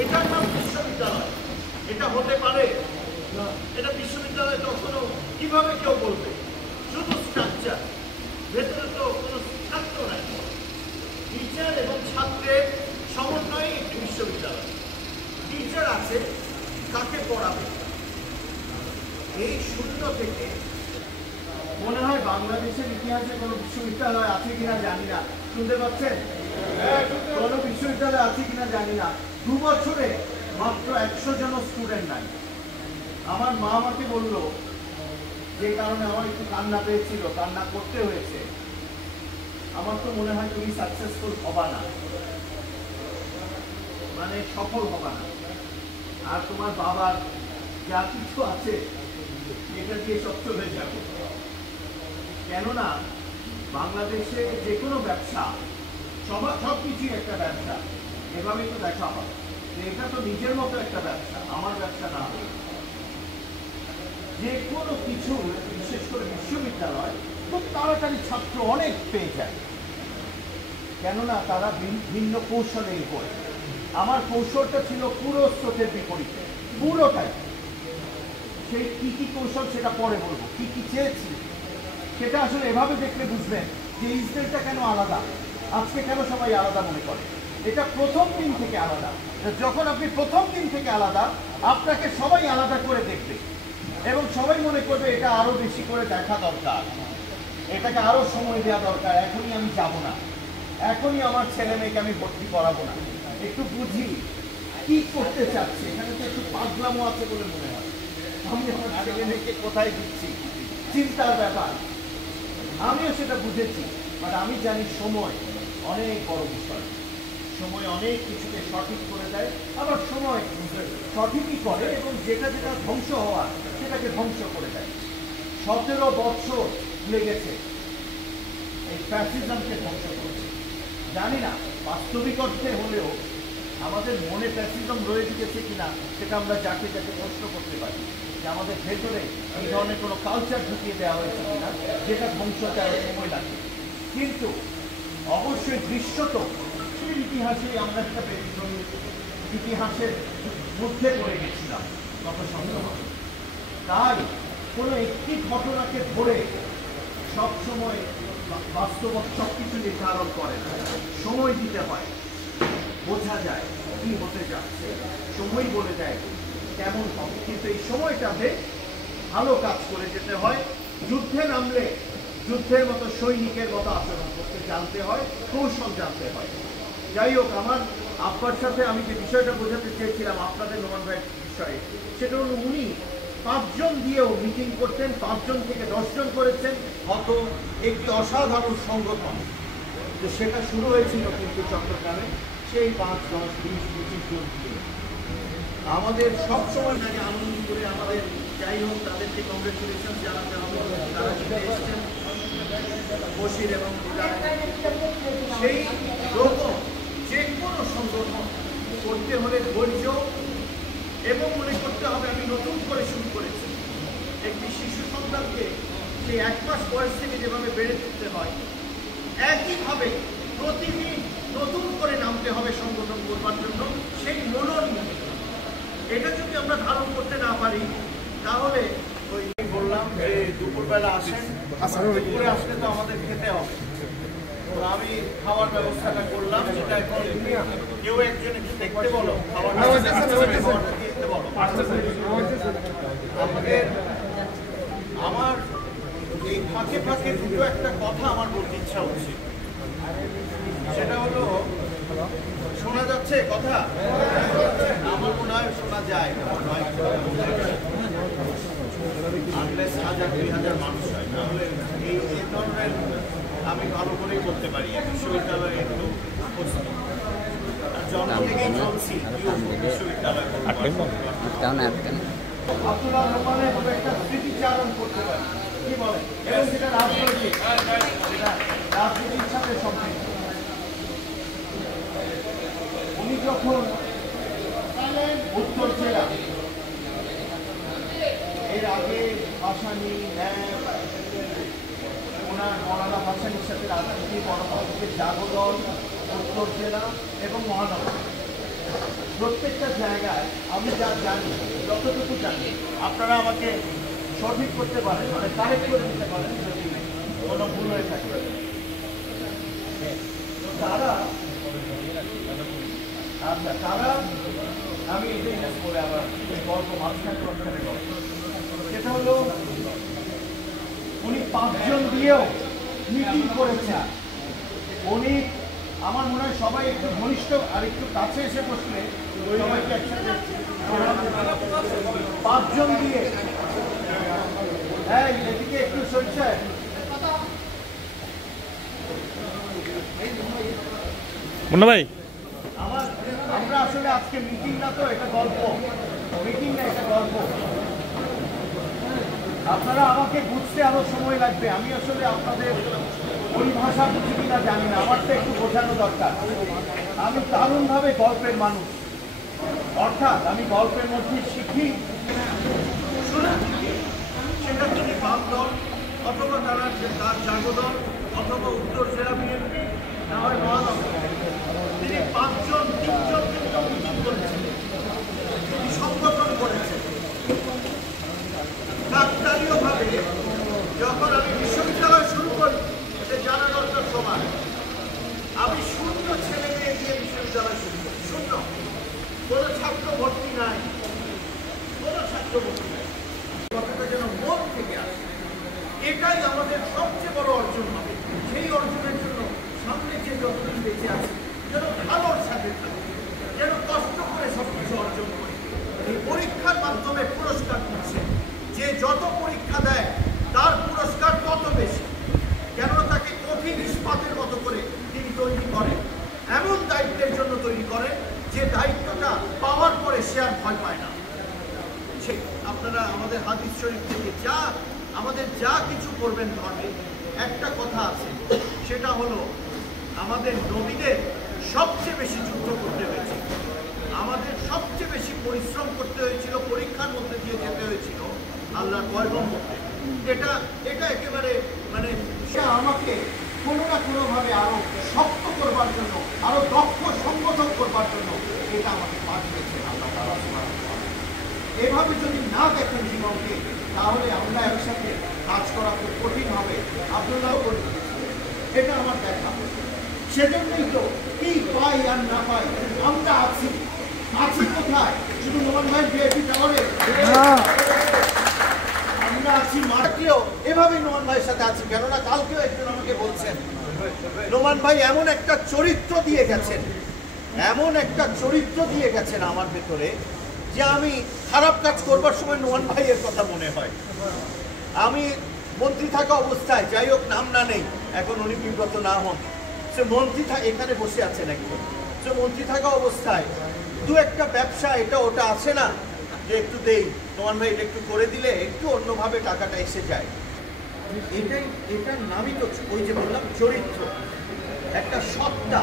এটার নাম বিশ্ববিদ্যালয়। এটা হতে পারে না, এটা বিশ্ববিদ্যালয় কখনো কিভাবে কেউ বলবে? শুধু স্ট্রাকচার, ভেতরে তো কোনো ছাত্র নাই। টিচার এবং ছাত্রের সমন্বয়ে একটি বিশ্ববিদ্যালয়। টিচার আছে, কাকে পড়াবে? এই শূন্য থেকে মনে হয় বাংলাদেশের ইতিহাসে কোনো বিশ্ববিদ্যালয় আছে কিনা জানি না। শুনতে পাচ্ছেন? কোনো বিশ্ববিদ্যালয় আছে কিনা জানি না। 2 বছরে মাত্র 100 জন স্টুডেন্ট নাই। আমার মা আমাকে বলল, যে কারণে আমার একটু কান্না পেয়েছিল, কান্না করতে হয়েছে, আমার তো মনে হয় তুমি সাকসেসফুল হবা না, মানে সফল হবা না। আর তোমার বাবার যা কিছু আছে এটা দিয়ে সব চলে যাবে। কেননা বাংলাদেশে যে কোনো ব্যবসা, সব কিছুই একটা ব্যবসা, এভাবেই তো দেখা হয়। এটা তো নিজের মতো একটা ব্যবসা, আমার ব্যবসা না হয়ে যে কোনো কিছু, বিশেষ করে বিশ্ববিদ্যালয় খুব তাড়াতাড়ি ছাত্র অনেক পেয়ে যায়, কেননা তারা ভিন্ন কৌশলে করে। আমার কৌশলটা ছিল পুরো স্রোতের বিপরীতে, পুরোটাই। সেই কি কৌশল সেটা পরে বলবো। কি চেয়েছি সেটা আসলে এভাবে দেখলে বুঝবেন যে ইসরায়েলটা কেন আলাদা, আজকে কেন সবাই আলাদা মনে করে। এটা প্রথম দিন থেকে আলাদা। যখন আপনি প্রথম দিন থেকে আলাদা, আপনাকে সবাই আলাদা করে দেখবে এবং সবাই মনে করবে এটা আরো বেশি করে দেখা দরকার, এটাকে আরো সময় দেওয়া দরকার। এখনই আমি যাব না, এখনই আমার ছেলে মেয়েকে আমি ভর্তি করাবো না, একটু বুঝি কি করতে চাচ্ছে। এখানে তো একটু পাগলামো আছে বলে মনে হয়। আমি আমার ছেলে মেয়েকে কোথায় দিচ্ছি, চিন্তার ব্যাপার। আমিও সেটা বুঝেছি, বাট আমি জানি সময় অনেক বড় বিষয়। সময় অনেক কিছুকে সঠিক করে দেয়, আবার সময় সঠিকই করে এবং যেটা ধ্বংস হওয়ার সেটাকে ধ্বংস করে দেয়। 17 বছর লেগেছে এই ফ্যাসিজমকে ধ্বংস করতে। জানি না বাস্তবিক অর্থে হলেও আমাদের মনে ফ্যাসিজম রয়ে গেছে কিনা সেটা আমরা যাকে প্রশ্ন করতে পারি, যে আমাদের ভেতরে এই ধরনের কোনো কালচার ঢুকিয়ে দেওয়া হয়েছে কিনা যেটা ধ্বংস হতে আরো সময় লাগে। কিন্তু অবশ্যই দৃশ্যত ইতিহাসে আমরা একটা ইতিহাসের মধ্যে পড়ে গেছিলাম কত সম্ভব। তাই কোনো একটি ঘটনাকে ধরে সবসময় বাস্তব সবকিছু নির্ধারণ করে না, সময় দিতে হয়, বোঝা যায় কি হতে যাচ্ছে, সময় বলে দেয় কেমন হবে। কিন্তু এই সময়টাতে ভালো কাজ করে যেতে হয়। যুদ্ধে নামলে যুদ্ধের মতো সৈনিকের মতো আচরণ করতে জানতে হয়, কৌশল জানতে হয়। যাই হোক, আমার আব্বার সাথে আমি যে বিষয়টা বোঝাতে চেয়েছিলাম আপনাদের নোমান ভাইয়ের বিষয়ে, সেটা হলো উনি 5 জন দিয়েও মিটিং করতেন, 5 জন থেকে 10 জন করেছেন। কত একটি অসাধারণ সংগঠন, যে সেটা শুরু হয়েছিল কিন্তু চট্টগ্রামে সেই 5, 10, 20, 25 জন দিয়ে। আমাদের সবসময় তাকে আনন্দ করে আমাদের, যাই হোক, তাদেরকে কংগ্রেচুলেশন জানাতে হবে। তারা জিতে এসেছেন, বশির এবং সেই রকম যে কোনো সংগঠন করতে হলে ধৈর্য এবং মনে করতে হবে আমি নতুন করে শুরু করেছি। একটি শিশু সন্তানকে সেই 1 মাস বয়স থেকে যেভাবে বেড়ে তুলতে হয়, একইভাবে প্রতিদিন নতুন করে নামতে হবে সংগঠন করবার জন্য। সেই মনোনিয়ম, এটা যদি আমরা ধারণ করতে না পারি, তাহলে ওই বললাম যে দুপুরবেলা আসেন, দুপুরে আসলে তো আমাদের খেতে হবে। তো আমি খাওয়ার ব্যবস্থাটা করলাম, যেটা এখন কেউ একজন একটু দেখতে বলো, খাওয়াটা দিতে বলো আমাদের। আমার এই ফাঁকে ফাঁকে দুটো একটা কথা আমার বলতে ইচ্ছা হচ্ছে, সেটা হলো, শোনা যাচ্ছে কথা? আমার মনে হয় শোনা যায়, আনলেস 1000-2000 মানুষ হয়, তাহলে এই ধরনের আমি ভালো করেই করতে পারি। বিশ্ববিদ্যালয়ে একটু জন্ম থেকেই চলছি বিশ্ববিদ্যালয়, আপনারা লোকালে একটা স্মৃতিচারণ করতে পারি, কি বলে, এবং সেটা রাজনৈতিক, রাজনীতির সাথে সম্পৃক্ত। উনি যখন উত্তর জেলা, এর আগে ভাসানী, ওনার মৌলানা ভাসানীর সাথে রাজনীতি, পরবর্তীতে জাগদল, উত্তর জেলা এবং মহানগর, প্রত্যেকটা জায়গায় আমি যা জানি, যতটুকু জানি, আপনারা আমাকে সঠিক করতে পারেন, মানে কারেক্ট করে দিতে পারেন যদি কোনো ভুল হয়ে থাকে। তারা আচ্ছা, তারা আমি এটা ইউজ করে আবার গল্প মাঝখানে গল্প, সেটা হলো উনি 5 জন দিয়েও মিটিং করেছেন। উনি আমার মনে হয় সবাই একটু ঘনিষ্ঠ আর একটু কাছে এসে বসলে সবাইকে একসাথে 5 জন দিয়ে, হ্যাঁ এদিকে একটু সরছে। মুন্না ভাই, আমরা আসলে আজকে মিটিং না, তো এটা গল্প, মিটিং না এটা গল্প। আপনারা আমাকে বুঝতে আরো সময় লাগবে, আমি আসলে আপনাদের পরিভাষা বুঝি কিনা জানি না, আমার তো একটু বোঝানো দরকার। আমি দারুণভাবে গল্পের মানুষ, অর্থাৎ আমি গল্পের মধ্যে শিখি, সেটা যদি বাম দল অথবা তার জাগদল অথবা উত্তর জেলা বিএনপি না হয় মহাদল, তিনি 5 জন 3 জন মিটিং করেছেন, সংগঠন করেছেন। কাকতালীয়ভাবে যখন আমি বিশ্ববিদ্যালয় শুরু করি, সে জানা দরকার সময়, আমি 0 ছেলে মেয়ে দিয়ে বিশ্ববিদ্যালয় শুরু করি, 0, কোনো ছাত্র ভর্তি নাই, কোনো ছাত্র ভর্তি নাই। কথাটা যেন মন থেকে আসে, এটাই আমাদের সবচেয়ে বড় অর্জন হবে। সেই অর্জনের জন্য সামনে যে যতদিন বেঁচে আছে যেন ভালোর সাথে থাকে, যেন কষ্ট করে সবকিছু অর্জন করে। এই পরীক্ষার মাধ্যমে পুরস্কার দিচ্ছে, যে যত পরীক্ষা দেয় তার পুরস্কার তত বেশি, কেন তাকে কঠিন ইস্পাতের মতো করে তিনি তৈরি করেন, এমন দায়িত্বের জন্য তৈরি করেন যে দায়িত্বটা পাওয়ার পরে সে আর ভয় পায় না। আপনারা আমাদের হাদিস শরীফ থেকে আমাদের যা কিছু করবেন ধর্মে, একটা কথা আছে, সেটা হলো আমাদের নবীদের সবচেয়ে বেশি যুদ্ধ করতে হয়েছে, আমাদের সবচেয়ে বেশি পরিশ্রম করতে হয়েছিল, পরীক্ষার মধ্যে দিয়ে যেতে হয়েছিল আল্লাহর পয়গম্বরকে। এটা একেবারে মানে সে আমাকে কোনো না কোনোভাবে আরো শক্ত করবার জন্য, আরো দক্ষ সংগঠন করবার জন্য এটা আমাকে পাঠিয়েছেন আল্লাহ তাআলা। এভাবে যদি না দেখেন জীবনকে, তাহলে আমরা একসাথে কাজ করা খুব কঠিন হবে। আব্দুল্লাহ বলে এটা আমার দেখা, সেজন্যই তো কি পাই আর না পাই আমরা আছি কোথায়? শুধু নোমান ভাই ভিআইপি টাওয়ারে আমরা আছি, মাঠেও এভাবে নোমান ভাইয়ের সাথে আছি। কেননা কালকেও একজন আমাকে বলছেন, নোমান ভাই এমন একটা চরিত্র দিয়ে গেছেন, আমার ভেতরে, যে আমি খারাপ কাজ করবার সময় নোমান ভাইয়ের কথা মনে হয়। আমি মন্ত্রী থাকা অবস্থায়, যাই হোক নাম না নেই, এখন উনি বিব্রত না হন, সে মন্ত্রী এখানে বসে আছেন একজন, সে মন্ত্রী থাকা অবস্থায় 2-1টা ব্যবসা এটা ওটা আছে না, যে একটু দেই নোমান ভাই, এটা একটু করে দিলে একটু অন্যভাবে টাকাটা এসে যায়। এটার নামই তো ওই যে বললাম চরিত্র, একটা সত্তা।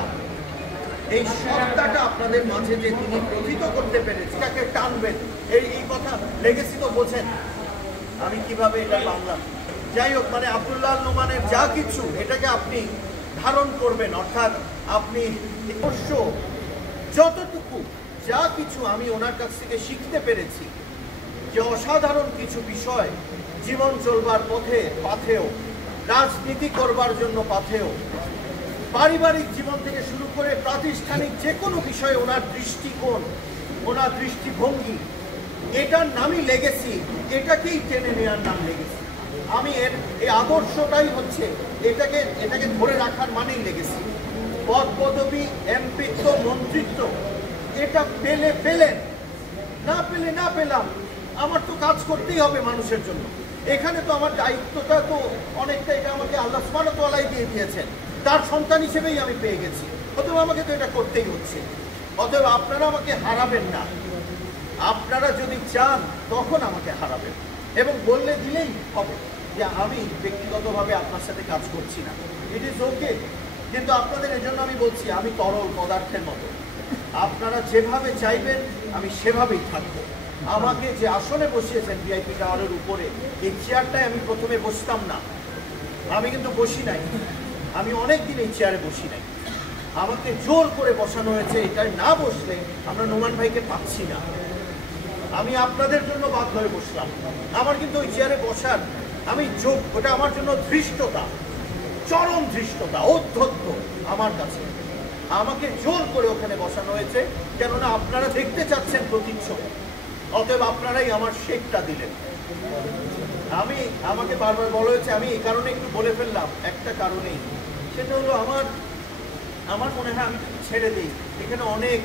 এই সত্তাটা আপনাদের মাঝে যে তিনি প্রথিত করতে পেরেছে, তাকে টানবেন, এই কথা লেগেছি তো বোঝেন আমি কিভাবে এটা বাংলাম। যাই হোক, মানে আব্দুল্লাহ নোমানের যা কিছু, এটাকে আপনি ধারণ করবেন, অর্থাৎ আপনি অবশ্য যতটুকু যা কিছু আমি ওনার কাছ থেকে শিখতে পেরেছি, যে অসাধারণ কিছু বিষয় জীবন চলবার পাথেও, রাজনীতি করবার জন্য পাথেও, পারিবারিক জীবন থেকে শুরু করে প্রাতিষ্ঠানিক যে কোনো বিষয়ে ওনার দৃষ্টিকোণ, ওনার দৃষ্টিভঙ্গি, এটার নামই লেগেছি, এটাকেই টেনে নেওয়ার নাম লেগেছি। আমি এই আদর্শটাই হচ্ছে এটাকে ধরে রাখার মানেই লেগেছি। পদ পদবি, এমপিত্ব, মন্ত্রিত্ব, এটা পেলেন, না পেলে না পেলাম, আমার তো কাজ করতেই হবে মানুষের জন্য। এখানে তো আমার দায়িত্বটা তো অনেকটা, এটা আমাকে আল্লাহ সুবহানাহু ওয়া তাআলাই দিয়ে দিয়েছেন, তার সন্তান হিসেবেই আমি পেয়ে গেছি, অতএব আমাকে তো এটা করতেই হচ্ছে। অতএব আপনারা আমাকে হারাবেন না, আপনারা যদি চান তখন আমাকে হারাবেন, এবং বললে দিলেই হবে যে আমি ব্যক্তিগতভাবে আপনার সাথে কাজ করছি না, ইট ইজ ওকে। কিন্তু আপনাদের এজন্য আমি বলছি, আমি তরল পদার্থের মতো, আপনারা যেভাবে চাইবেন আমি সেভাবেই থাকবো। আমাকে যে আসনে বসিয়েছেন ভিআইপি টাওয়ারের উপরে, এই চেয়ারটায় আমি প্রথমে বসতাম না, আমি কিন্তু বসি নাই, আমি অনেক দিন এই চেয়ারে বসি নাই। আমাকে জোর করে বসানো হয়েছে, এটাই না বসলে আমরা নোমান ভাইকে পাচ্ছি না। আমি আপনাদের জন্য বাধ্য হয়ে বসলাম। আমার কিন্তু ওই চেয়ারে বসার আমি যোগ, ওটা আমার জন্য ধৃষ্টতা, চরম ধৃষ্টতা, ঔদ্ধত্য আমার কাছে। আমাকে জোর করে ওখানে বসানো হয়েছে, কেননা আপনারা দেখতে চাচ্ছেন প্রতিচ্ছবি, অতএব আপনারাই আমার শেকটা দিলেন। আমাকে বারবার বলা হয়েছে, আমি এই কারণে একটু বলে ফেললাম, একটা কারণেই, সেটা হলো আমার মনে হয় আমি ছেড়ে দিই, এখানে অনেক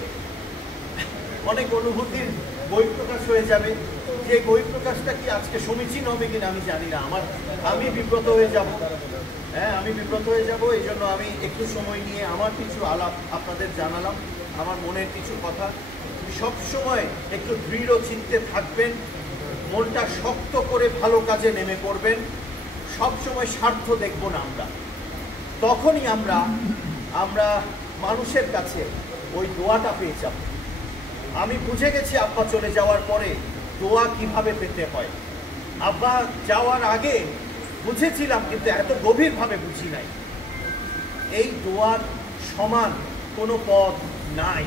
অনেক অনুভূতির বই প্রকাশ হয়ে যাবে। যে বই প্রকাশটা কি আজকে সমীচীন হবে কিনা আমি জানি না। আমি বিব্রত হয়ে যাব, আমি বিব্রত হয়ে যাব। এই জন্য আমি একটু সময় নিয়ে আমার কিছু আলাপ আপনাদের জানালাম, আমার মনের কিছু কথা। সবসময় একটু দৃঢ় চিত্তে থাকবেন, মনটা শক্ত করে ভালো কাজে নেমে পড়বেন। সবসময় স্বার্থ দেখব না আমরা, তখনই আমরা মানুষের কাছে ওই দোয়াটা পেয়ে যাব। আমি বুঝে গেছি আব্বা চলে যাওয়ার পরে দোয়া কিভাবে পেতে হয়। আব্বা যাওয়ার আগে বুঝেছিলাম, কিন্তু এত গভীরভাবে বুঝি নাই। এই দোয়ার সমান কোনো পদ নাই,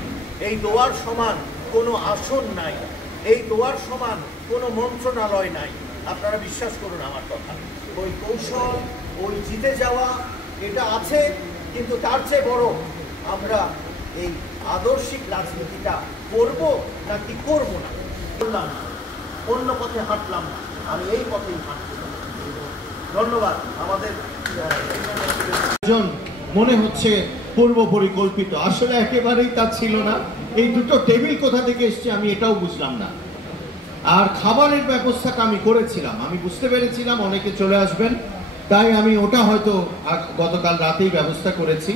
এই দোয়ার সমান কোনো আসন নাই, এই দোয়ার সমান কোনো মন্ত্রণালয় নাই। আপনারা বিশ্বাস করুন আমার কথা। ওই কৌশল, ওই জিতে যাওয়া, এটা আছে, কিন্তু তার চেয়ে বড় আমরা এই আদর্শিক রাজনীতিটা করব নাকি করব না, করলাম না, অন্য পথে হাঁটলাম না, আমি এই পথেই হাঁটব। ধন্যবাদ। আমাদের মনে হচ্ছে পূর্ব পরিকল্পিত, আসলে একেবারেই তা ছিল না। এই দুটো টেবিল কোথা থেকে এসছে আমি এটাও বুঝলাম না। আর খাবারের ব্যবস্থাটা আমি করেছিলাম, আমি বুঝতে পেরেছিলাম অনেকে চলে আসবেন, তাই আমি ওটা হয়তো গতকাল রাতেই ব্যবস্থা করেছি।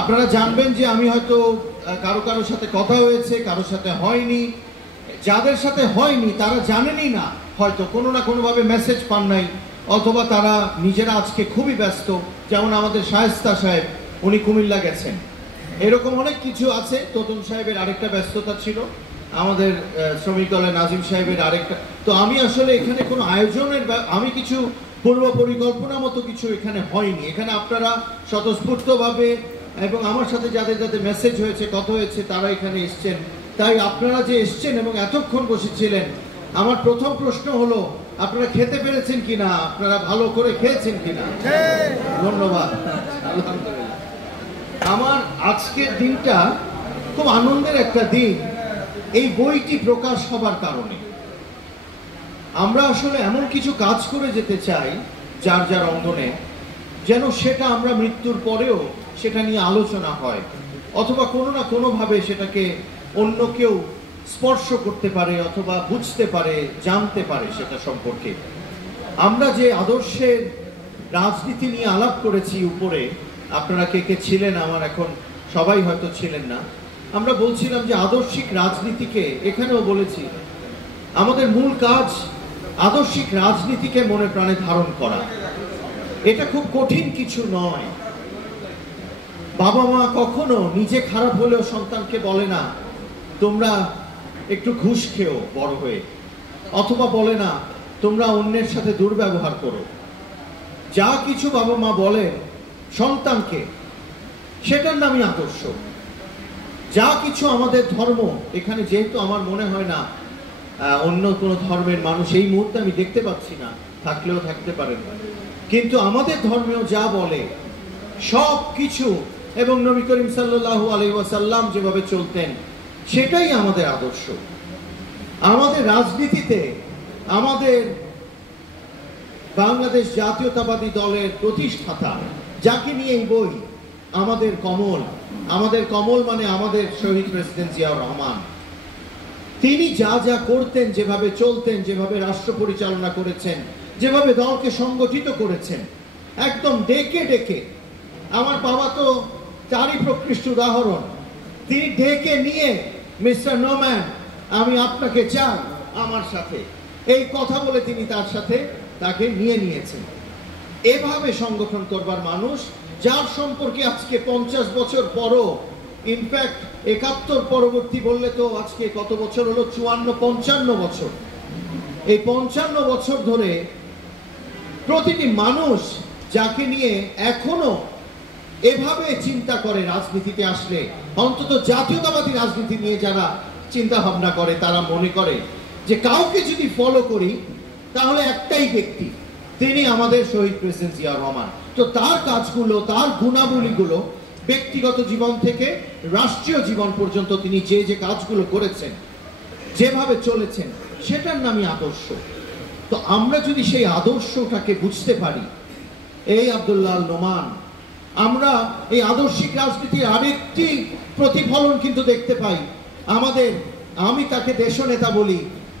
আপনারা জানবেন যে আমি হয়তো কারো সাথে কথা হয়েছে, কারোর সাথে হয়নি। যাদের সাথে হয়নি তারা জানেনই না, হয়তো কোনো না কোনোভাবে মেসেজ পান নাই, অথবা তারা নিজেরা আজকে খুবই ব্যস্ত। যেমন আমাদের শায়েস্তা সাহেব, উনি কুমিল্লা গেছেন, এরকম অনেক কিছু আছে। তোতন সাহেবের আরেকটা ব্যস্ততা ছিল, আমাদের শ্রমিক দলের নাজিম সাহেবের আরেকটা। তো আমি আসলে এখানে কোনো আয়োজনের আমি কিছু পূর্ব পরিকল্পনা মতো কিছু এখানে হয়নি। এখানে আপনারা স্বতঃস্ফূর্তভাবে এবং আমার সাথে যাদের যাদের মেসেজ হয়েছে, কথা হয়েছে, তারা এখানে এসছেন। তাই আপনারা যে এসছেন এবং এতক্ষণ বসেছিলেন, আমার প্রথম প্রশ্ন হলো আপনারা খেতে পেরেছেন কিনা, আপনারা ভালো করে খেয়েছেন কিনা? ধন্যবাদ, আলহামদুলিল্লাহ। আমার আজকের দিনটা খুব আনন্দের একটা দিন, এই বইটি প্রকাশ হবার কারণে। আমরা আসলে এমন কিছু কাজ করে যেতে চাই যার যার অঙ্গনে, যেন সেটা আমরা মৃত্যুর পরেও সেটা নিয়ে আলোচনা হয়, অথবা কোনো না কোনোভাবে সেটাকে অন্য কেউ স্পর্শ করতে পারে, অথবা বুঝতে পারে, জানতে পারে সেটা সম্পর্কে। আমরা যে আদর্শের রাজনীতি নিয়ে আলাপ করেছি উপরে, আপনারা কে কে ছিলেন, আমার এখন সবাই হয়তো ছিলেন না। আমরা বলছিলাম যে আদর্শিক রাজনীতিকে, এখানেও বলেছি আমাদের মূল কাজ আদর্শিক রাজনীতিকে মনে প্রাণে ধারণ করা। এটা খুব কঠিন কিছু নয়। বাবা মা কখনো নিজে খারাপ হলেও সন্তানকে বলে না তোমরা একটু ঘুষ খেও বড় হয়ে, অথবা বলে না তোমরা অন্যের সাথে দুর্ব্যবহার করো। যা কিছু বাবা মা বলেন সন্তানকে, সেটার নামই আদর্শ। যা কিছু আমাদের ধর্ম, এখানে যেহেতু আমার মনে হয় না অন্য কোনো ধর্মের মানুষ এই মুহূর্তে আমি দেখতে পাচ্ছি না, থাকলেও থাকতে পারেন, কিন্তু আমাদের ধর্মেও যা বলে সব কিছু, এবং নবী করিম সাল্লাল্লাহু আলাইহি ওয়াসাল্লাম যেভাবে চলতেন সেটাই আমাদের আদর্শ। আমাদের রাজনীতিতে আমাদের বাংলাদেশ জাতীয়তাবাদী দলের প্রতিষ্ঠাতা, যাকে নিয়ে এই বই, আমাদের কমল, আমাদের কমল মানে আমাদের শহীদ প্রেসিডেন্ট জিয়াউর রহমান, তিনি যা যা করতেন, যেভাবে চলতেন, যেভাবে রাষ্ট্র পরিচালনা করেছেন, যেভাবে দলকে সংগঠিত করেছেন, একদম ডেকে ডেকে, আমার বাবা তো তারই প্রকৃষ্ট উদাহরণ। তিনি ডেকে নিয়ে মিস্টার নোম্যান আমি আপনাকে চাই আমার সাথে, এই কথা বলে তিনি তার সাথে তাকে নিয়ে নিয়েছেন। এভাবে সংগঠন করবার মানুষ, যার সম্পর্কে আজকে 50 বছর পরও, ইনফ্যাক্ট 71 পরবর্তী বললে তো আজকে কত বছর হলো, 54-55 বছর, এই 55 বছর ধরে প্রতিটি মানুষ যাকে নিয়ে এখনো এভাবে চিন্তা করে রাজনীতিতে আসলে, অন্তত জাতীয়তাবাদী রাজনীতি নিয়ে যারা চিন্তা ভাবনা করে, তারা মনে করে যে কাউকে যদি ফলো করি তাহলে একটাই ব্যক্তি, তিনি আমাদের শহীদ প্রেসিডেন্ট জিয়াউর রহমান। তো তার কাজগুলো, তার গুণাবলীগুলো ব্যক্তিগত জীবন থেকে রাষ্ট্রীয় জীবন পর্যন্ত তিনি যে যে কাজগুলো করেছেন, যেভাবে চলেছেন, সেটার নামই আদর্শ। তো আমরা যদি সেই আদর্শটাকে বুঝতে পারি, এই আব্দুল্লাহ আল নোমান, আমরা এই আদর্শিক রাজনীতির আরেকটি প্রতিফলন কিন্তু দেখতে পাই আমাদের, আমি তাকে দেশনেতা বলি,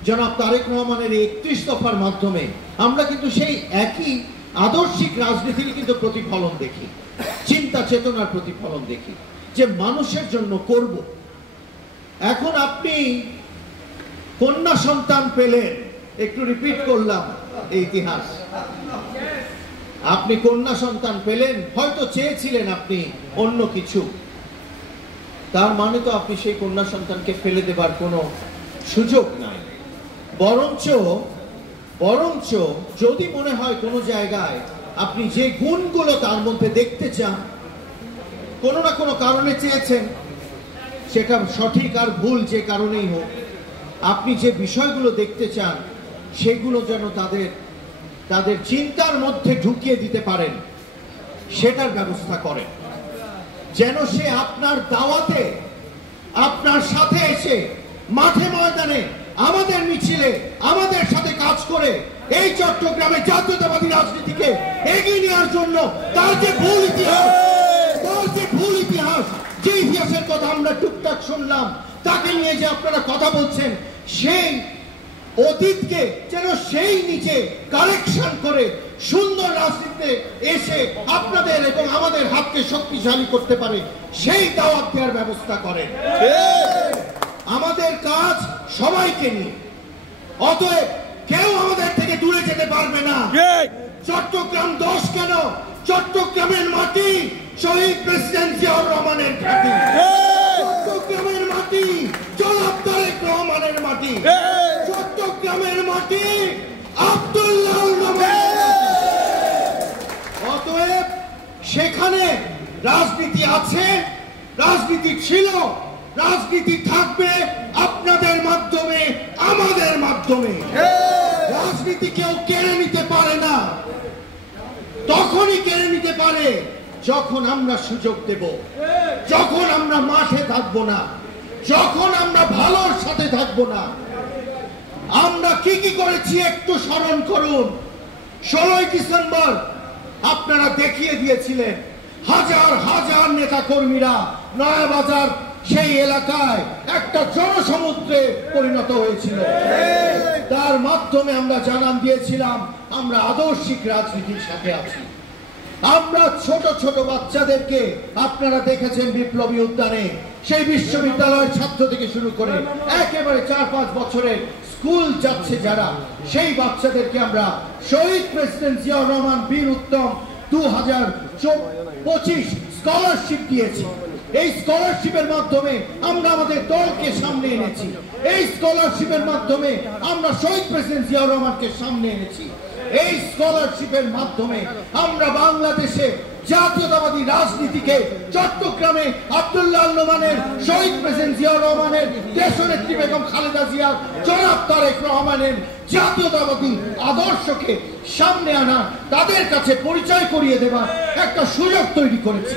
জনাব তারেক রহমানের 31 দফার মাধ্যমে আমরা কিন্তু সেই একই আদর্শিক রাজনীতির কিন্তু প্রতিফলন দেখি, চিন্তা চেতনার প্রতিফলন দেখি, যে মানুষের জন্য করব। এখন আপনি কন্যা সন্তান পেলেন, একটু রিপিট করলাম এই ইতিহাস, আপনি কন্যা সন্তান পেলেন, হয়তো চেয়েছিলেন আপনি অন্য কিছু, তার মানে তো আপনি সেই কন্যা সন্তানকে ফেলে দেবার কোনো সুযোগ নাই। বরঞ্চ যদি মনে হয় কোনো জায়গায় আপনি যে গুণগুলো তার মধ্যে দেখতে চান, কোনো না কোনো কারণে চেয়েছেন, সেটা সঠিক আর ভুল যে কারণেই হোক, আপনি যে বিষয়গুলো দেখতে চান সেগুলো যেন তাদের চিন্তার মধ্যে ঢুকিয়ে দিতে পারেন, সেটার ব্যবস্থা করেন, যেন সে আপনার দাওয়াতে আপনার সাথে এসে মাঠে ময়দানে আমাদের মিছিলে আমাদের সাথে কাজ করে এই চট্টগ্রামে জাতীয়তাবাদী রাজনীতিকে এগিয়ে নেওয়ার জন্য তার যে ভুল ইতিহাস, যে ইতিহাসের কথা আমরা টুকটাক শুনলাম, তাকে নিয়ে যে আপনারা কথা বলছেন, সেই অতীতকে যেন সেই নিচে কারেকশন করে সুন্দর রাজনীতিতে এসে আপনাদের এবং আমাদের হাতকে শক্তিশালী করতে পারে, সেই দাওয়াত দেওয়ার ব্যবস্থা করেন। আমাদের কাজ সবাইকে নিয়ে, অতএব কেউ আমাদের থেকে দূরে যেতে পারবে না। চট্টগ্রাম 10 কেন, চট্টগ্রামের মাটি শহীদ প্রেসিডেন্ট জিয়াউর রহমানের ঘাঁটি, চট্টগ্রামের মাটি জনাব তারেক রহমানের মাটি, চট্টগ্রামের মাটি আব্দুল্লাহ আল নোমান। অতএব সেখানে রাজনীতি আছে, রাজনীতি ছিল, রাজনীতি থাকবে আপনাদের মাধ্যমে, আমাদের মাধ্যমে। রাজনীতি কেউ কেড়ে নিতে পারে না, তখনই কেড়ে নিতে পারে যখন আমরা সুযোগ দেব, যখন আমরা মাঠে থাকবো না, যখন আমরা ভালোর সাথে থাকবো না। আমরা কি কি করেছি একটু স্মরণ করুন। 16ই ডিসেম্বর আপনারা দেখিয়ে দিয়েছিলেন, হাজার হাজার নেতা কর্মীরা নয়াবাজার সেই এলাকায় একটা জনসমুদ্রে পরিণত হয়েছিল। তার মাধ্যমে আমরা জানান দিয়েছিলাম আমরা আদর্শিক রাজনীতির সাথে আছি। আমরা ছোট ছোট বাচ্চাদেরকে আপনারা দেখেছেন বিপ্লবী উদ্যানে, সেই বিশ্ববিদ্যালয়ের ছাত্র থেকে শুরু করে একেবারে 4-5 বছরের স্কুল যাচ্ছে যারা, সেই বাচ্চাদেরকে আমরা শহীদ প্রেসিডেন্ট জিয়াউর রহমান বীর উত্তম 2025 স্কলারশিপ দিয়েছি। এই স্কলারশিপের মাধ্যমে আমরা আমাদের দলকে সামনে এনেছি, এই স্কলারশিপের মাধ্যমে আমরা শহীদ প্রেসিডেন্ট জিয়াউর রহমানকে সামনে এনেছি, এই স্কলারশিপের মাধ্যমে আমরা বাংলাদেশে জাতীয়তাবাদী রাজনীতিকে চট্টগ্রামে আব্দুল্লাহ আল নোমানের, শহীদ প্রেসিডেন্ট জিয়াউর রহমানের, দেশনেত্রী বেগম খালেদা জিয়ার, জনাব তারেক রহমানের জাতীয়তাবাদী আদর্শকে সামনে আনা, তাদের কাছে পরিচয় করিয়ে দেবার একটা সুযোগ তৈরি করেছি।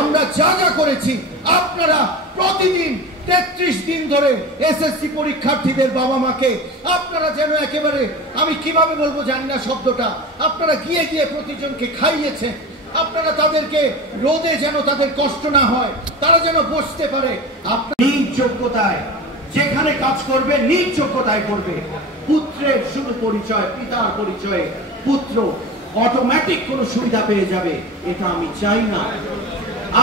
আমরা যা যা করেছি, আপনারা প্রতিদিন 33 দিন ধরে এসএসসি পরীক্ষার্থীদের বাবা মাকে আপনারা যেন একেবারে, আমি কিভাবে বলবো জানি না শব্দটা, আপনারা গিয়ে গিয়ে প্রতিজনকে খাইয়েছেন। আপনারা তাদেরকে রোদে যেন তাদের কষ্ট না হয়, তারা যেন বসতে পারে। আপনার নিজ যোগ্যতায় যেখানে কাজ করবে, নিজ যোগ্যতায় করবে। পুত্রের শুধু পরিচয়, পিতার পরিচয়ে পুত্র অটোমেটিক কোনো সুবিধা পেয়ে যাবে, এটা আমি চাই না।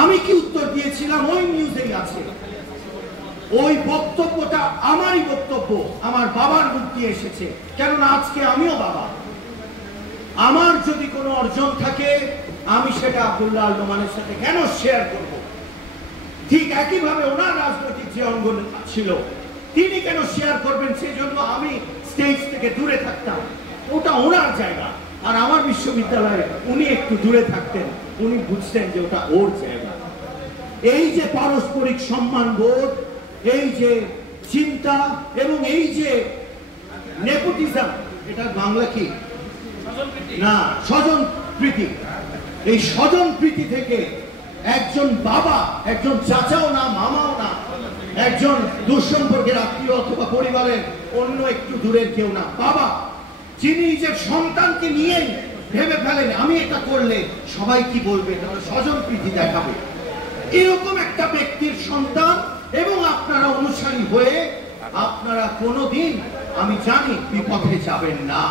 আমি কি উত্তর দিয়েছিলাম ওই নিউজেই আছে। ওই বক্তব্যটা আমারই বক্তব্য, আমার বাবার মুখ দিয়ে এসেছে, কেননা আজকে আমিও বাবা। আমার যদি কোনো অর্জন থাকে, আমি সেটা আব্দুল্লাহ আল নোমানের সাথে কেন শেয়ার করব? ঠিক একইভাবে ওনার রাজনৈতিক যে অঙ্গন ছিল, তিনি কেন শেয়ার করবেন? সেই জন্য আমি স্টেজ থেকে দূরে থাকতাম, ওটা ওনার জায়গা। আর আমার বিশ্ববিদ্যালয়ে উনি একটু দূরে থাকতেন, উনি বুঝতেন যে ওটা ওর জায়গা। এই যে পারস্পরিক সম্মান বোধ, এই যে চিন্তা এবং এই যে নেপোটিজম, এটা বাংলা কি না, স্বজন প্রীতি, এই স্বজন প্রীতি থেকে একজন বাবা, একজন চাচাও না, মামাও না, একজন দুঃসম্পর্কের আত্মীয় অথবা পরিবারের অন্য একটু দূরের কেউ না, বাবা যিনি নিজের সন্তানকে নিয়েই ভেবে ফেলেন আমি এটা করলে সবাই কি বলবে, তাহলে স্বজন প্রীতি দেখাবে, এরকম একটা ব্যক্তির সন্তান এবং আপনারা অনুসারী হয়ে আপনারা কোনোদিন আমি জানি বিপথে যাবেন না।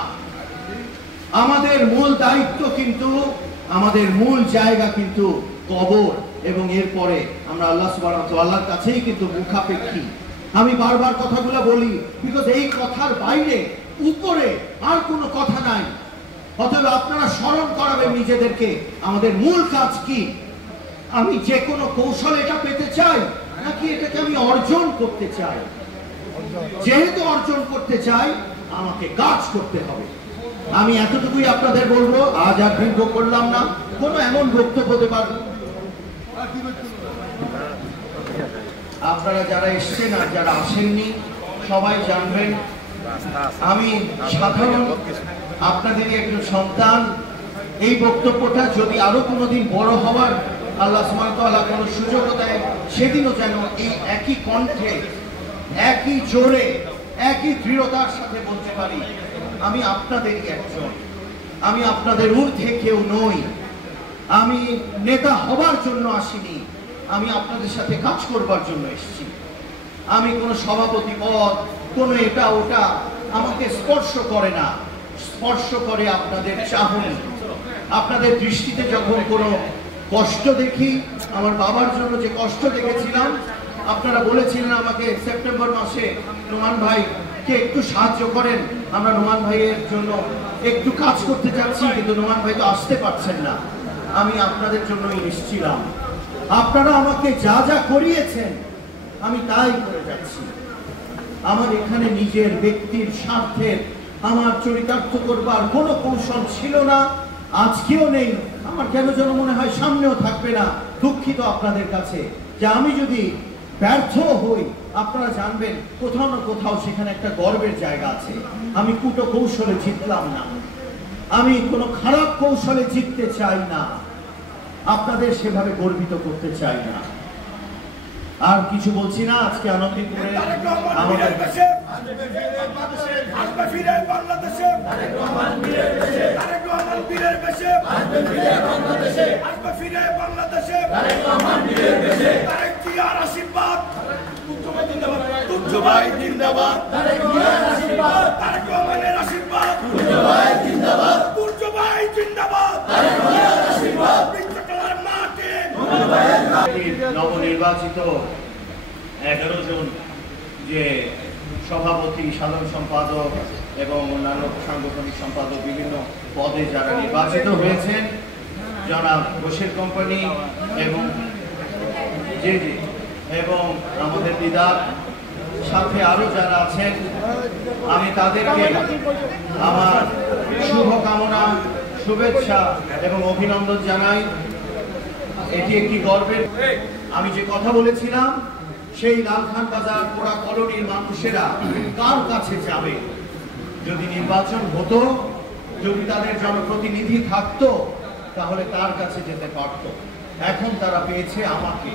আমাদের মূল দায়িত্ব কিন্তু, আমাদের মূল জায়গা কিন্তু কবর, এবং এরপরে আমরা আল্লাহ সুবহানাহু ওয়া তাআলার কাছেই কিন্তু মুখাপেক্ষী। আমি বারবার কথাগুলো বলি, বিকজ এই কথার বাইরে উপরে আর কোনো কথা নাই। অতএব আপনারা স্মরণ করাবেন নিজেদেরকে আমাদের মূল কাজ কি। আমি যে কোনো কৌশল এটা পেতে চাই নাকি এটাকে আমি অর্জন করতে চাই? যেহেতু অর্জন করতে চাই আমাকে কাজ করতে হবে। আমি এতটুকুই আপনাদের বলবো, আজ আর দীর্ঘ করলাম না, কোনো এমন বক্তব্য দেবার, আপনারা যারা এসছেন আর যারা আসেননি সবাই জানবেন আমি সাধারণ আপনাদেরই একজন সন্তান। এই বক্তব্যটা যদি আরো কোনোদিন বড় হওয়ার আল্লাহ সুবহানাহু ওয়া তাআলা কোনো সুযোগ দেয়, সেদিনও যেন এই একই কণ্ঠে, একই জোরে, একই দৃঢ়তার সাথে বলতে পারি আমি আপনাদেরই একজন, আমি আপনাদের ঊর্ধ্বে কেউ নই, আমি নেতা হবার জন্য আসিনি, আমি আপনাদের সাথে কাজ করবার জন্য এসেছি। আমি কোনো সভাপতি পদ, কোনো এটা ওটা আমাকে স্পর্শ করে না, স্পর্শ করে আপনাদের চাহনি। আপনাদের দৃষ্টিতে যখন কোনো কষ্ট দেখি, আমার বাবার জন্য যে কষ্ট দেখেছিলাম, আপনারা বলেছিলেন আমাকে সেপ্টেম্বর মাসে নোমান ভাইকে একটু সাহায্য করেন, আমরা নোমান ভাইয়ের জন্য একটু কাজ করতে চাচ্ছি, কিন্তু নোমান ভাই তো আসতে পারছেন না। আমি আপনাদের জন্যই এসেছিলাম, আপনারা আমাকে যা যা করিয়েছেন আমি তাই করে যাচ্ছি। আমার এখানে নিজের ব্যক্তির স্বার্থের, আমার চরিতার্থ করবার কোনো কৌশল ছিল না, আজকেও নেই, আমার কেন যেন মনে হয় সামনেও থাকবে না। দুঃখিত আপনাদের কাছে যে আমি যদি ব্যর্থ হই, আপনারা জানবেন কোথাও না কোথাও সেখানে একটা গর্বের জায়গা আছে। আমি কুটো কৌশলে জিতলাম না, আমি কোনো খারাপ কৌশলে জিততে চাই না, আপনাদের সেভাবে গর্বিত করতে চাই না। আর কিছু বলছি না, আজকে আনন্দিত করে আমাদের নবনির্বাচিত 11 জন যে সভাপতি, সাধারণ সম্পাদক এবং অন্যান্য সাংগঠনিক সম্পাদক বিভিন্ন পদে যারা নির্বাচিত হয়েছেন, যারা বশির কোম্পানি এবং এবং আমাদের দিদার সাথে আরো যারা আছেন, আমি তাদেরকে আমার শুভকামনা, শুভেচ্ছা এবং অভিনন্দন জানাই। এটি একটি গর্বের, আমি যে কথা বলেছিলাম সেই লালখান বাজার পোড়া কলোনির মানুষেরা কার কাছে যাবে? যদি নির্বাচন হতো, যদি তাদের জনপ্রতিনিধি থাকতো, তাহলে তার কাছে যেতে পারত। এখন তারা পেয়েছে আমাকে।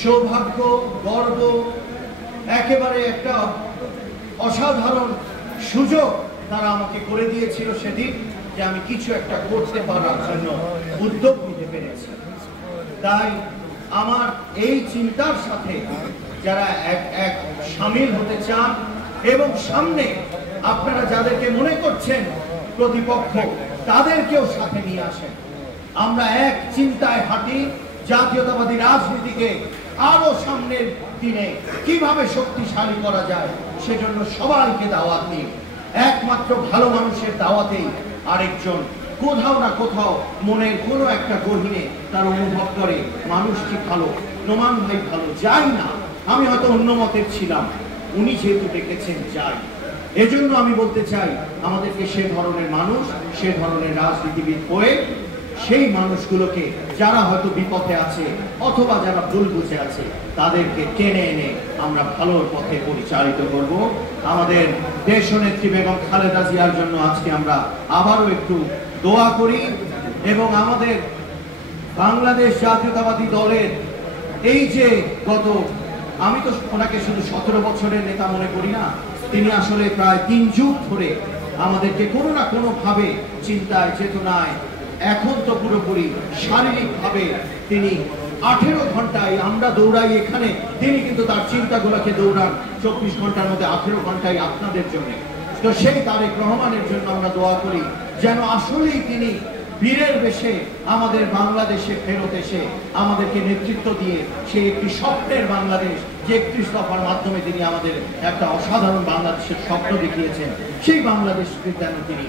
সৌভাগ্য, গর্ব, একেবারে একটা অসাধারণ সুযোগ তারা আমাকে করে দিয়েছিল সেদিন, যে আমি কিছু একটা করতে পারার জন্য উদ্যোগ নিতে পেরেছি। তাই আমার এই চিন্তার সাথে যারা এক সামিল হতে চান এবং সামনে আপনারা যাদেরকে মনে করছেন প্রতিপক্ষ, তাদেরকেও সাথে নিয়ে আসেন। আমরা এক চিন্তায় হাঁটি, জাতীয়তাবাদী রাজনীতিকে আরো সামনের দিনে কিভাবে শক্তিশালী করা যায় সেজন্য সবাইকে দাওয়াত দিই। একমাত্র ভালো মানুষের দাওয়াতেই আরেকজন কোথাও না কোথাও মনের কোনো একটা গহীনে তার অনুভব করে মানুষটি ভালো, নোমান ভাই ভালো, যাই না, আমি হয়তো অন্য মতের ছিলাম, উনি যেহেতু ডেকেছেন যাই। এজন্য আমি বলতে চাই আমাদেরকে সে ধরনের মানুষ, সে ধরনের রাজনীতিবিদ হয়ে সেই মানুষগুলোকে যারা হয়তো বিপথে আছে অথবা যারা ভুল বুঝে আছে তাদেরকে টেনে এনে আমরা ভালোর পথে পরিচালিত করব। আমাদের দেশনেত্রী বেগম খালেদা জিয়ার জন্য আজকে আমরা আবারও একটু দোয়া করি এবং আমাদের বাংলাদেশ জাতীয়তাবাদী দলের এই যে আমি তো ওনাকে শুধু 17 বছরের নেতা মনে করি না, তিনি আসলে প্রায় 3 যুগ ধরে আমাদেরকে কোনো না কোনো ভাবে চিন্তায় চেতনায়, এখন তো পুরোপুরি শারীরিকভাবে তিনি 18 ঘন্টায় আমরা দৌড়াই এখানে, তিনি কিন্তু তার চিন্তাগুলোকে দৌড়ান 24 ঘন্টার মধ্যে 18 ঘন্টায় আপনাদের জন্য। তো সেই তারেক রহমানের জন্য আমরা দোয়া করি যেন আসলেই তিনি বীরের বেশে আমাদের বাংলাদেশে ফেরত এসে আমাদেরকে নেতৃত্ব দিয়ে সেই একটি স্বপ্নের বাংলাদেশ, যে 31 দফার মাধ্যমে তিনি আমাদের একটা অসাধারণ বাংলাদেশের স্বপ্ন দেখিয়েছেন, সেই বাংলাদেশকে যেন তিনি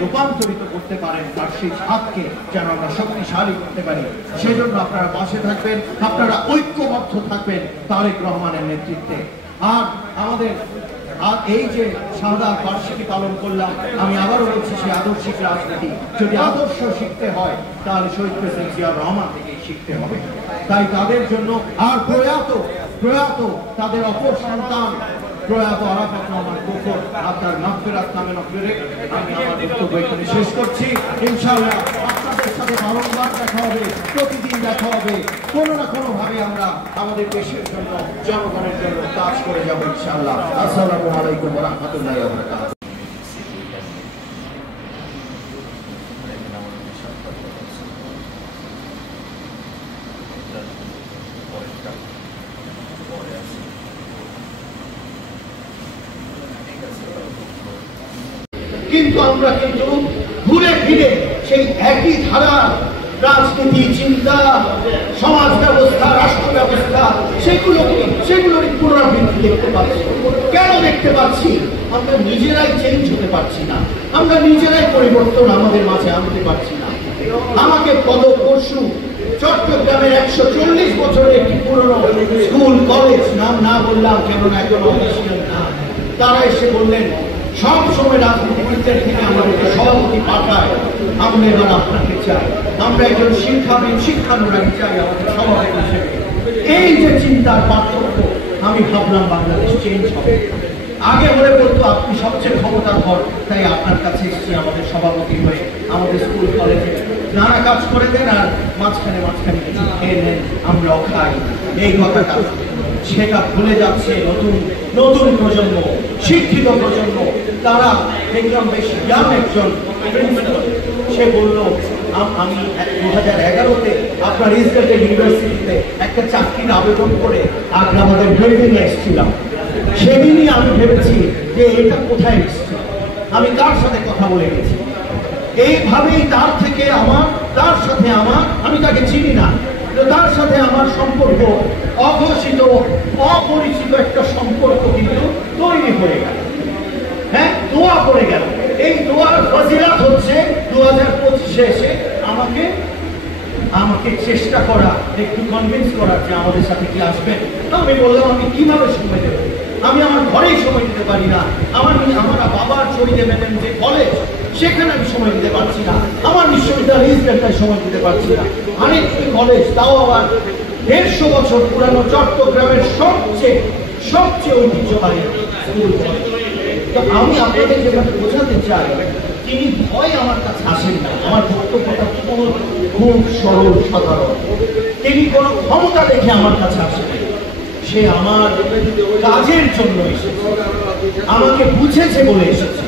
রূপান্তরিত করতে পারেন, তার সেই হাতকে যেন আমরা শক্তিশালী করতে পারি। সেজন্য আপনারা পাশে থাকবেন, আপনারা ঐক্যবদ্ধ থাকবেন তারেক রহমানের নেতৃত্বে। আর আমাদের এই যে শাহাদাত বার্ষিকী পালন করলাম, আমি আবারও বলছি সেই আদর্শিক রাজনীতি যদি আদর্শ শিখতে হয় তাহলে শহীদ প্রেসিডেন্ট জিয়াউর রহমান থেকেই শিখতে হবে। তাই তাদের জন্য আর প্রয়াত তাদের অপর সন্তান প্রয়াত আরাফাত রহমান কোকর আপনার মাগফিরাত কামনা করে আমি আমার বক্তব্য এখানে শেষ করছি। ইনশাআল্লাহ আপনাদের সাথে বারংবার দেখা হবে, প্রতিদিন দেখা হবে, কোনো না কোনো ভাবে আমরা আমাদের দেশের জন্য, জনগণের জন্য কাজ করে যাবো ইনশাআল্লাহ। আসসালামু আলাইকুম ওয়া রাহমাতুল্লাহি ওয়া বারাকাতুহু। কিন্তু আমরা ঘুরে ফিরে সেই একই ধারা রাজনীতি, চিন্তা, সমাজ ব্যবস্থা, রাষ্ট্র ব্যবস্থা সেগুলোর পুনরাবৃত্তি দেখতে পাচ্ছি। কেন দেখতে পাচ্ছি? আমরা নিজেরাই চেঞ্জ হতে পারছি না, আমরা নিজেরাই পরিবর্তন আমাদের মাঝে আনতে পারছি না। আমাকে পরশু চট্টগ্রামের 140 বছরের একটি পুরনো স্কুল কলেজ, নাম না বললাম কেমন একজন অফিসিয়াল না, তারা এসে বললেন সব সময় রাজনীতিবিদদের থেকে আমাদেরকে সভাপতি পাঠায়, আমরা এবার আপনাকে চাই, আমরা একজন শিক্ষানুরাগী চাই আমাদের সভাপতি হিসেবে। এই যে চিন্তার পার্থক্য, আমি ভাবলাম বাংলাদেশ চেঞ্জ হবে। আগে মনে করতো আপনি সবচেয়ে ক্ষমতার ঘর, তাই আপনার কাছে এসেছি আমাদের সভাপতি হয়ে, আমাদের স্কুল কলেজে নানা কাজ করে দেন আর মাঝখানে কিছু খেয়ে নেন, আমরাও খাই। এই কথাটা সেটা ভুলে যাচ্ছে নতুন প্রজন্ম, শিক্ষিত প্রজন্ম। তারা দেখলাম বেশ ইয়াং একজন সে বলল আমি 2011-তে আপনার ইসরায়েল ইউনিভার্সিটিতে একটা চাকরির আবেদন করে আমাদের বিল্ডিং এসেছিলাম। সেদিনই আমি ভেবেছি যে এটা কোথায় এসছে, আমি তার সাথে কথা বলে গেছি। এইভাবেই তার সাথে আমার আমি তাকে চিনি না, তার সাথে আমার সম্পর্ক অঘোষিত, অপরিচিত একটা সম্পর্ক কিন্তু তৈরি হয়ে গেল। হ্যাঁ, দোয়া পড়ে গেল। এই দোয়ার ফজিলত হচ্ছে 2025-এ এসে আমাকে চেষ্টা করা, একটু কনভিন্স করা যে আমাদের সাথে কি আসবেন। আমি বললাম আমি কিভাবে সময় দেব, আমি আমার ঘরেই সময় দিতে পারি না, আমার বাবার শহীদ মেদেন যে কলেজ সেখানে আমি সময় দিতে পারছি না, আমার বিশ্ববিদ্যালয় সময় দিতে পারছি না, আরেকটি কলেজ তাও আবার 150 বছর পুরানো চট্টগ্রামের সবচেয়ে ঐতিহ্যবাহী স্কুল কলেজ। তো আমি আপনাদের যেভাবে বোঝাতে চাই, তিনি ভয় আমার কাছে আসেন না, আমার বক্তব্যটা খুব সরল সাধারণ। তিনি কোনো ক্ষমতা দেখে আমার কাছে আসেন, সে আমার কাজের জন্য এসেছে, আমাকে বুঝেছে বলে এসেছে।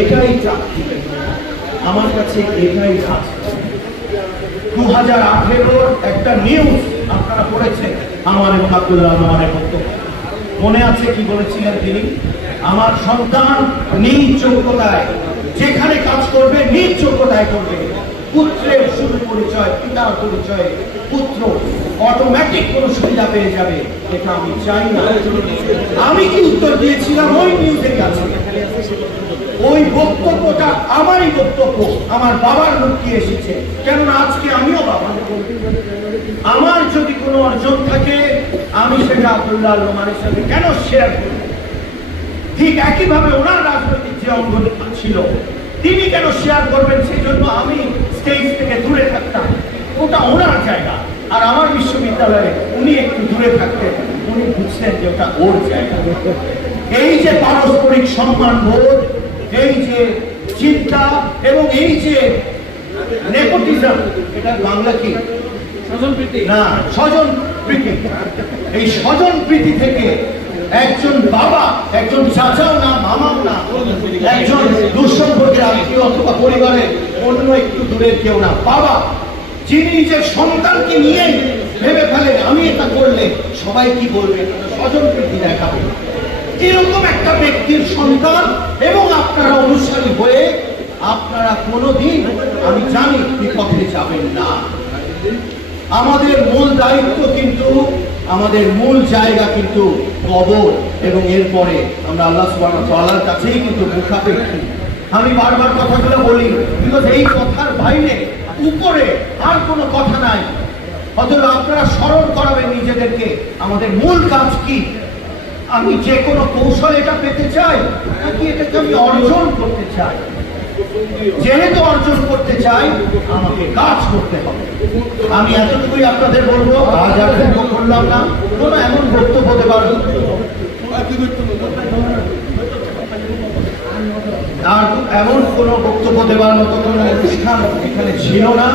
এটাই চাকরি আমার কাছে, এটাই রাজনীতি। 2018-র একটা নিউজ আপনারা পড়েছেন, আমার আব্দুল্লাহ রহমানের বক্তব্য মনে আছে কি বলেছিলেন তিনি? আমার সন্তান নিজ যোগ্যতায় যেখানে কাজ করবে, নিজ যোগ্যতায় করবে। পুত্রের শুরু পরিচয়, পিতার পরিচয়ে পুত্র অটোমেটিক কোন সুবিধা পেয়ে যাবে, এটা আমি চাই না। আমি কি উত্তর দিয়েছিলাম ওই নিউজের কাছে? ওই বক্তব্যটা আমারই বক্তব্য, আমার বাবার মুখ দিয়ে এসেছে। কেননা আজকে আমিও বাবা, আমার যদি কোনো অর্জন থাকে আমি সেটা আব্দুল্লাহ রহমানের সাথে কেন শেয়ার করি? ঠিক একইভাবে ওনার রাজনৈতিক যে অঙ্গ ছিল তিনি কেন শেয়ার করবেন, সেই জন্য আমি স্টেজ থেকে দূরে থাকতাম। ওটা ওনার জায়গা, আর আমার বিশ্ববিদ্যালয়ে উনি একটু দূরে থাকতেন। উনি বুঝতেন যে ওটা ওর জায়গা। এই যে পারস্পরিক সম্মান বোধ, এই যে চিন্তা এবং এই যে নেপোটিজম, এটা বাংলা কি না স্বজন প্রীতি, এই স্বজন প্রীতি থেকে একজন বাবা, একজন চাচাও না, মামাও না, একজন দুঃসম্পর্কের আত্মীয় অথবা পরিবারের অন্য একটু দূরের কেউ না, বাবা যিনি নিজের সন্তানকে নিয়ে ভেবে ফেলেন আমি এটা করলে সবাই কি বলবে, স্বজন প্রীতি দেখাবে। এরকম একটা ব্যক্তির সন্তান এবং আপনারা অনুসারী হয়ে আপনারা কোনোদিন আমি জানি বিপথে যাবেন না। আমাদের মূল দায়িত্ব কিন্তু, আমাদের মূল জায়গা কিন্তু কবর, এবং এরপরে আমরা আল্লাহ সুবহানাহু ওয়া তাআলার কাছেই কিন্তু মুখাপেক্ষী। আমি বারবার কথাগুলো বলি, কিন্তু এই কথার বাইরে উপরে আর কোনো কথা নাই। অথবা আপনারা স্মরণ করাবেন নিজেদেরকে আমাদের মূল কাজ কি। আমি যে কোনো কৌশল এটা পেতে চাই নাকি এটাকে আমি অর্জন করতে চাই? যেহেতু অর্জন করতে চাই আমাকে কাজ করতে হবে। আমি এতটুকুই আপনাদের বলবো, আজ আর বক্তব্য করলাম না, কোনো এমন বক্তব্য দেবার আর এমন কোনো বক্তব্য দেওয়ার মতো কোনো অনুষ্ঠান এখানে ছিল না।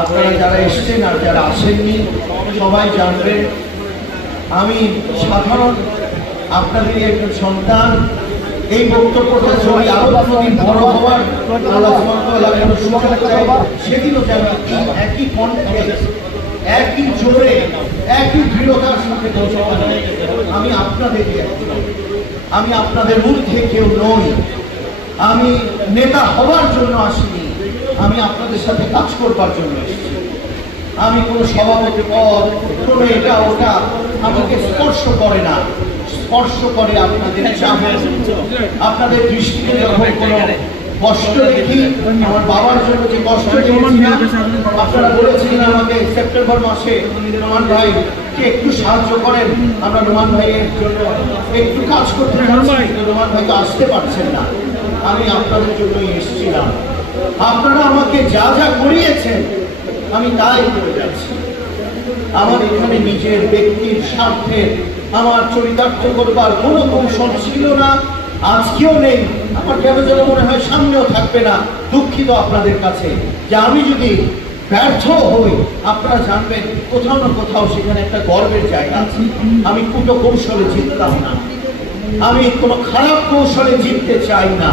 আপনারা যারা এসছেন আর যারা আসেননি সবাই জানবেন আমি সাধারণ আপনাদেরই একজন সন্তান। এই বক্তব্যটা যদি আরো দিন বড় হওয়ার সেদিনও যেন একই কণ্ঠে, একই জোরে, একই দৃঢ়তার সাথে আমি আপনাদেরকে, আমি আপনাদের ঊর্ধ্বে কেউ নই, আমি নেতা হওয়ার জন্য আসিনি, আমি আপনাদের সাথে কাজ করবার জন্য এসেছি। আমি কোনো সভাপতি পদ, কোনো এটা ওটা আমাকে স্পর্শ করে না। স্পর্শ করে আপনাদের চাপে, আপনাদের দৃষ্টিতে যখন কোনো কষ্ট দেখি, আমার বাবার জন্য যে কষ্ট দেখেছিলাম, আপনারা বলেছিলেন আমাকে সেপ্টেম্বর মাসে রোমান ভাই কে একটু সাহায্য করেন, আমরা রোমান ভাইয়ের জন্য একটু কাজ করতে চাচ্ছি, রোমান ভাই তো আসতে পারছেন না। আমি আপনাদের জন্যই এসেছিলাম। আপনারা আমাকে যা যা করিয়েছেন আমি তাই করে যাচ্ছি। আমার এখানে নিজের ব্যক্তির স্বার্থে আমার চরিতার্থ করবার কোনো কৌশল ছিল না, আজকেও নেই, আমার কেন যেন মনে হয় সামনেও থাকবে না। দুঃখিত আপনাদের কাছে যে আমি যদি ব্যর্থ হই, আপনারা জানবেন কোথাও না কোথাও সেখানে একটা গর্বের জায়গা আছে। আমি কুটো কৌশলে জিততাম না, আমি কোনো খারাপ কৌশলে জিততে চাই না,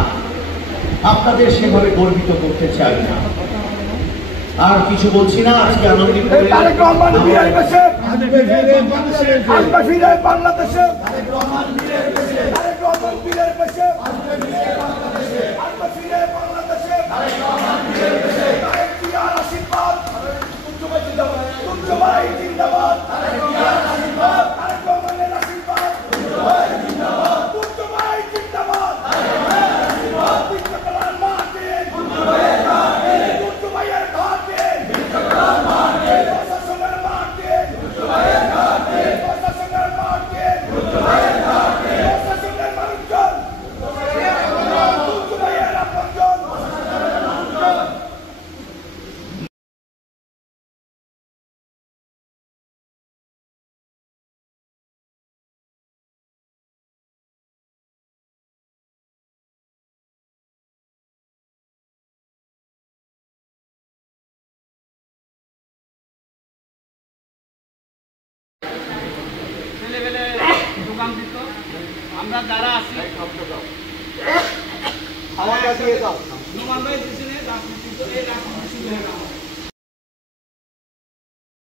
আপনাদের সেভাবে গর্বিত করতে চাই না। আর কিছু বলছি না, আজকে আনন্দিত আমরা যারা আছি খাওয়াটা দিয়ে দাও। রোমান ভাই পিছনে রাজনীতি, এই রাজনীতি শুরু হয়ে গেল।